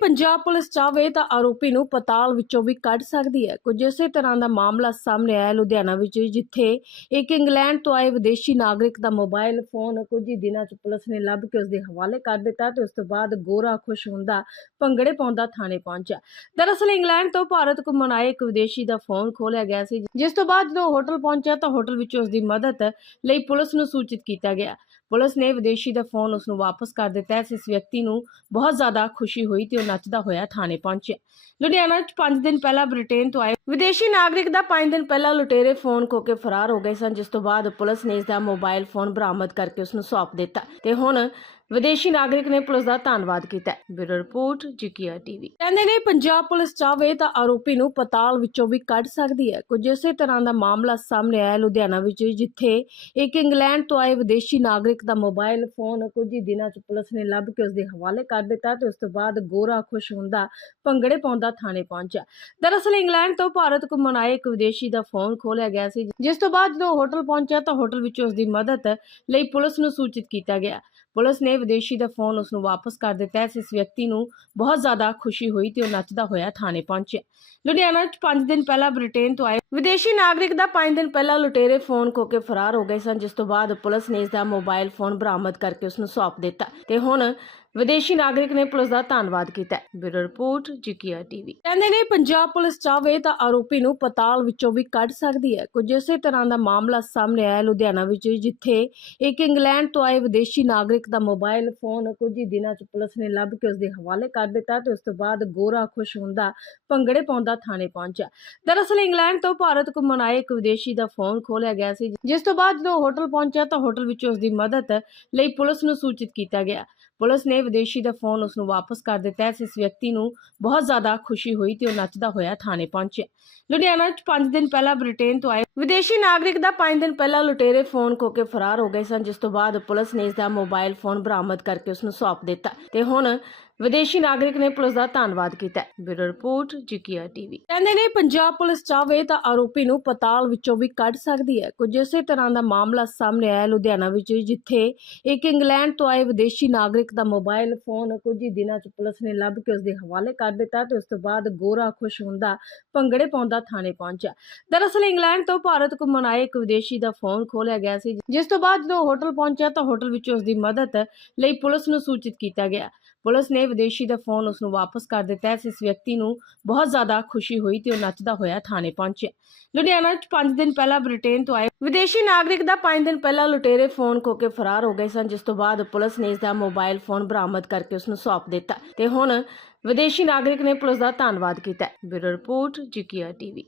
Punjab police ਚਾਹਵੇ ਤਾਂ ਆਰੋਪੀ ਨੂੰ ਪਤਾਲ ਵਿੱਚੋਂ ਵੀ ਕੱਢ ਸਕਦੀ ਹੈ। ਕੁਝ ਇਸੇ ਤਰ੍ਹਾਂ ਦਾ ਮਾਮਲਾ ਸਾਹਮਣੇ ਆਇਆ ਲੁਧਿਆਣਾ ਵਿੱਚ, ਜਿੱਥੇ ਇੱਕ ਇੰਗਲੈਂਡ ਤੋਂ ਆਏ ਵਿਦੇਸ਼ੀ ਨਾਗਰਿਕ ਦਾ ਮੋਬਾਈਲ ਫੋਨ ਕੁਝ ਹੀ ਦਿਨਾਂ 'ਚ ਪੁਲਿਸ ਨੇ ਲੱਭ ਕੇ ਉਸ ਦੇ ਹਵਾਲੇ ਕਰ ਦਿੱਤਾ ਤੇ ਉਸ ਤੋਂ ਬਾਅਦ ਗੋਰਾ ਖੁਸ਼ ਹੁੰਦਾ ਭੰਗੜੇ ਪਾਉਂਦਾ ਥਾਣੇ ਪਹੁੰਚਿਆ। ਦਰਅਸਲ ਇੰਗਲੈਂਡ ਤੋਂ ਭਾਰਤ ਘੁੰਮਣ ਆਏ ਇੱਕ ਵਿਦੇਸ਼ੀ ਦਾ ਫੋਨ ਖੋਲਿਆ ਗਿਆ ਸੀ, ਜਿਸ ਤੋਂ ਬਾਅਦ ਜਦੋਂ ਹੋਟਲ ਪਹੁੰਚਿਆ ਤਾਂ ਹੋਟਲ ਵਿੱਚ ਉਸ ਦੀ ਮਦਦ ਲਈ ਪੁਲਿਸ ਨੂੰ ਸੂਚਿਤ ਕੀਤਾ ਗਿਆ। ਪੁਲਿਸ ਨੇ ਵਿਦੇਸ਼ੀ ਦਾ ਫੋਨ ਉਸ ਨੂੰ ਵਾਪਸ ਕਰ ਦਿੱਤਾ ਇਸ ਵਿਅਕਤੀ ਨੂੰ ਬਹੁਤ ਜ਼ਿਆਦਾ ਖੁਸ਼ੀ ਹੋਈ ਤੇ ਉਹ ਨੱਚਦਾ ਹੋਇਆ ਥਾਣੇ ਪਹੁੰਚਿਆ। ਲੁਧਿਆਣਾ 'ਚ 5 ਦਿਨ ਪਹਿਲਾਂ ਬ੍ਰਿਟੇਨ ਤੋਂ ਆਏ ਵਿਦੇਸ਼ੀ ਨਾਗਰਿਕ ਦਾ 5 ਦਿਨ ਪਹਿਲਾਂ ਲੁਟੇਰੇ ਫੋਨ ਖੋ ਕੇ ਫਰਾਰ ਹੋ ਗਏ ਸਨ, ਜਿਸ ਤੋਂ ਬਾਅਦ ਪੁਲਿਸ ਨੇ ਇਸ ਦਾ ਮੋਬਾਈਲ ਫੋਨ ਬਰਾਮਦ ਕਰਕੇ ਉਸ ਨੂੰ ਸੌਂਪ ਦਿੱਤਾ ਤੇ ਹੁਣ ਵਿਦੇਸ਼ੀ ਨਾਗਰਿਕ ਨੇ ਪੁਲਿਸ ਦਾ ਧੰਨਵਾਦ ਕੀਤਾ ਬਿਊਰੋ ਰਿਪੋਰਟ ਜੀਕੀਆ ਟੀਵੀ। ਕਹਿੰਦੇ ਨੇ, ਪੰਜਾਬ ਪੁਲਿਸ ਚਾਹਵੇ ਤਾਂ ਆਰੋਪੀ ਨੂੰ ਪਤਾਲ ਵਿੱਚੋਂ ਵੀ ਕੱਢ ਸਕਦੀ ਹੈ। ਕੁਝ ਇਸੇ ਤਰ੍ਹਾਂ ਦਾ ਮਾਮਲਾ ਸਾਹਮਣੇ ਆਇਆ ਲੁਧਿਆਣਾ ਵਿੱਚ, ਜਿੱਥੇ ਇੱਕ ਇੰਗਲੈਂਡ ਤੋਂ ਆਏ ਵਿਦੇਸ਼ੀ ਨਾਗਰਿਕ ਦਾ ਮੋਬਾਈਲ ਫੋਨ ਕੁਝ ਹੀ ਦਿਨਾਂ 'ਚ ਪੁਲਿਸ ਨੇ ਲੱਭ ਕੇ ਉਸ ਦੇ ਹਵਾਲੇ ਕਰ ਦਿੱਤਾ ਤੇ ਉਸ ਤੋਂ ਬਾਅਦ ਗੋਰਾ ਖੁਸ਼ ਹੁੰਦਾ ਭੰਗੜੇ ਪਾਉਂਦਾ ਥਾਣੇ ਪਹੁੰਚਿਆ। ਦਰਅਸਲ, ਇੰਗਲੈਂਡ ਤੋਂ ਭਾਰਤ ਘੁੰਮਣ ਆਏ ਇੱਕ ਵਿਦੇਸ਼ੀ ਦਾ ਫੋਨ ਖੋਲਿਆ ਗਿਆ ਸੀ, ਜਿਸ ਤੋਂ ਬਾਅਦ ਜਦੋਂ ਹੋਟਲ ਪਹੁੰਚਿਆ ਤਾਂ ਹੋਟਲ ਵਿੱਚ ਉਸ ਦੀ ਮਦਦ ਲਈ ਪੁਲਿਸ ਨੂੰ ਸੂਚਿਤ ਕੀਤਾ ਗਿਆ। ਪੁਲਿਸ ਨੇ ਵਿਦੇਸ਼ੀ ਦਾ ਫੋਨ ਉਸ ਨੂੰ ਵਾਪਸ ਕਰ ਦਿੱਤਾ ਇਸ ਵਿਅਕਤੀ ਨੂੰ ਬਹੁਤ ਜ਼ਿਆਦਾ ਖੁਸ਼ੀ ਹੋਈ ਤੇ ਉਹ ਨੱਚਦਾ ਹੋਇਆ ਥਾਣੇ ਪਹੁੰਚਿਆ। ਲੁਧਿਆਣਾ 'ਚ 5 ਦਿਨ ਪਹਿਲਾਂ ਬ੍ਰਿਟੇਨ ਤੋਂ ਆਏ ਵਿਦੇਸ਼ੀ ਨਾਗਰਿਕ ਦਾ 5 ਦਿਨ ਪਹਿਲਾਂ ਲੁਟੇਰੇ ਫੋਨ ਖੋ ਕੇ ਫਰਾਰ ਹੋ ਗਏ ਸਨ, ਜਿਸ ਤੋਂ ਬਾਅਦ ਪੁਲਿਸ ਨੇ ਇਸ ਦਾ ਮੋਬਾਈਲ ਫੋਨ ਬਰਾਮਦ ਕਰਕੇ ਉਸ ਨੂੰ ਸੌਂਪ ਦਿੱਤਾ ਤੇ ਹੁਣ ਵਿਦੇਸ਼ੀ ਨਾਗਰਿਕ ਨੇ ਪੁਲਿਸ ਦਾ ਧੰਨਵਾਦ ਕੀਤਾ ਬਿਊਰੋ ਰਿਪੋਰਟ, ਜੀਕੀਆ ਟੀਵੀ। ਕਹਿੰਦੇ ਨੇ, ਪੰਜਾਬ ਪੁਲਿਸ ਚਾਹਵੇ ਤਾਂ ਆਰੋਪੀ ਨੂੰ ਪਤਾਲ ਵਿੱਚੋਂ ਵੀ ਕੱਢ ਸਕਦੀ ਹੈ। ਕੁਝ ਇਸੇ ਤਰ੍ਹਾਂ ਦਾ ਮਾਮਲਾ ਸਾਹਮਣੇ ਆਇਆ ਲੁਧਿਆਣਾ ਵਿੱਚ, ਜਿੱਥੇ ਇੱਕ ਇੰਗਲੈਂਡ ਤੋਂ ਆਏ ਵਿਦੇਸ਼ੀ ਨਾਗਰਿਕ ਦਾ ਮੋਬਾਈਲ ਫੋਨ ਕੁਝ ਹੀ ਦਿਨਾਂ 'ਚ ਪੁਲਿਸ ਨੇ ਲੱਭ ਕੇ ਉਸ ਦੇ ਹਵਾਲੇ ਕਰ ਦਿੱਤਾ ਤੇ ਉਸ ਤੋਂ ਬਾਅਦ ਗੋਰਾ ਖੁਸ਼ ਹੁੰਦਾ ਭੰਗੜੇ ਪਾਉਂਦਾ ਥਾਣੇ ਪਹੁੰਚਿਆ। ਦਰਅਸਲ, ਇੰਗਲੈਂਡ ਤੋਂ ਭਾਰਤ ਘੁੰਮਣ ਆਏ ਇੱਕ ਵਿਦੇਸ਼ੀ ਦਾ ਫੋਨ ਖੋਲਿਆ ਗਿਆ ਸੀ, ਜਿਸ ਤੋਂ ਬਾਅਦ ਜਦੋਂ ਹੋਟਲ ਪਹੁੰਚਿਆ ਤਾਂ ਹੋਟਲ ਵਿੱਚ ਉਸ ਦੀ ਮਦਦ ਲਈ ਪੁਲਿਸ ਨੂੰ ਸੂਚਿਤ ਕੀਤਾ ਗਿਆ। ਪੁਲਿਸ ਨੇ ਵਿਦੇਸ਼ੀ ਦਾ ਫੋਨ ਉਸ ਨੂੰ ਵਾਪਸ ਕਰ ਦਿੱਤਾ ਇਸ ਵਿਅਕਤੀ ਨੂੰ ਬਹੁਤ ਜ਼ਿਆਦਾ ਖੁਸ਼ੀ ਹੋਈ ਤੇ ਉਹ ਨੱਚਦਾ ਹੋਇਆ ਥਾਣੇ ਪਹੁੰਚਿਆ। ਲੁਧਿਆਣਾ 'ਚ 5 ਦਿਨ ਪਹਿਲਾਂ ਬ੍ਰਿਟੇਨ ਤੋਂ ਆਏ ਵਿਦੇਸ਼ੀ ਨਾਗਰਿਕ ਦਾ 5 ਦਿਨ ਪਹਿਲਾਂ ਲੁਟੇਰੇ ਫੋਨ ਖੋ ਕੇ ਫਰਾਰ ਹੋ ਗਏ ਸਨ, ਜਿਸ ਤੋਂ ਬਾਅਦ ਪੁਲਿਸ ਨੇ ਇਸ ਦਾ ਮੋਬਾਈਲ ਫੋਨ ਬਰਾਮਦ ਕਰਕੇ ਉਸ ਨੂੰ ਸੌਂਪ ਦਿੱਤਾ ਤੇ ਹੁਣ ਵਿਦੇਸ਼ੀ ਨਾਗਰਿਕ ਨੇ ਪੁਲਿਸ ਦਾ ਧੰਨਵਾਦ ਕੀਤਾ ਬਿਊਰੋ ਰਿਪੋਰਟ, ਜੀਕੀਆ ਟੀਵੀ। ਕਹਿੰਦੇ ਨੇ, ਪੰਜਾਬ ਪੁਲਿਸ ਚਾਹਵੇ ਤਾਂ ਆਰੋਪੀ ਨੂੰ ਪਤਾਲ ਵਿੱਚੋਂ ਵੀ ਕੱਢ ਸਕਦੀ ਹੈ। ਕੁਝ ਇਸੇ ਤਰ੍ਹਾਂ ਦਾ ਮਾਮਲਾ ਸਾਹਮਣੇ ਆਇਆ ਲੁਧਿਆਣਾ ਵਿੱਚ, ਜਿੱਥੇ ਇੱਕ ਇੰਗਲੈਂਡ ਤੋਂ ਆਏ ਵਿਦੇਸ਼ੀ ਨਾਗਰਿਕ ਦਾ ਮੋਬਾਈਲ ਫੋਨ ਕੁਝ ਹੀ ਦਿਨਾਂ 'ਚ ਪੁਲਿਸ ਨੇ ਲੱਭ ਕੇ ਉਸ ਦੇ ਹਵਾਲੇ ਕਰ ਦਿੱਤਾ ਤੇ ਉਸ ਤੋਂ ਬਾਅਦ ਗੋਰਾ ਖੁਸ਼ ਹੁੰਦਾ ਭੰਗੜੇ ਪਾਉਂਦਾ ਥਾਣੇ ਪਹੁੰਚਿਆ। ਦਰਅਸਲ, ਇੰਗਲੈਂਡ ਤੋਂ ਭਾਰਤ ਘੁੰਮਣ ਆਏ ਇੱਕ ਵਿਦੇਸ਼ੀ ਦਾ ਫੋਨ ਖੋਲਿਆ ਗਿਆ ਸੀ, ਜਿਸ ਤੋਂ ਬਾਅਦ ਜਦੋਂ ਹੋਟਲ ਪਹੁੰਚਿਆ ਤਾਂ ਹੋਟਲ ਵਿੱਚ ਉਸ ਦੀ ਮਦਦ ਲਈ ਪੁਲਿਸ ਨੂੰ ਸੂਚਿਤ ਕੀਤਾ ਗਿਆ। ਪੁਲਿਸ ਨੇ ਵਿਦੇਸ਼ੀ ਦਾ ਫੋਨ ਉਸ ਨੂੰ ਵਾਪਸ ਕਰ ਦਿੱਤਾ ਇਸ ਵਿਅਕਤੀ ਨੂੰ ਬਹੁਤ ਜ਼ਿਆਦਾ ਖੁਸ਼ੀ ਹੋਈ ਤੇ ਉਹ ਨੱਚਦਾ ਹੋਇਆ ਥਾਣੇ ਪਹੁੰਚਿਆ। ਲੁਧਿਆਣਾ 'ਚ 5 ਦਿਨ ਪਹਿਲਾਂ ਬ੍ਰਿਟੇਨ ਤੋਂ ਆਏ ਵਿਦੇਸ਼ੀ ਨਾਗਰਿਕ ਦਾ 5 ਦਿਨ ਪਹਿਲਾਂ ਲੁਟੇਰੇ ਫੋਨ ਖੋ ਕੇ ਫਰਾਰ ਹੋ ਗਏ ਸਨ, ਜਿਸ ਤੋਂ ਬਾਅਦ ਪੁਲਿਸ ਨੇ ਇਸ ਦਾ ਮੋਬਾਈਲ ਫੋਨ ਬਰਾਮਦ ਕਰਕੇ ਉਸ ਨੂੰ ਸੌਂਪ ਦਿੱਤਾ ਤੇ ਹੁਣ ਵਿਦੇਸ਼ੀ ਨਾਗਰਿਕ ਨੇ ਪੁਲਿਸ ਦਾ ਧੰਨਵਾਦ ਕੀਤਾ ਬਿਊਰੋ ਰਿਪੋਰਟ ਜੀਕੀਆ ਟੀਵੀ।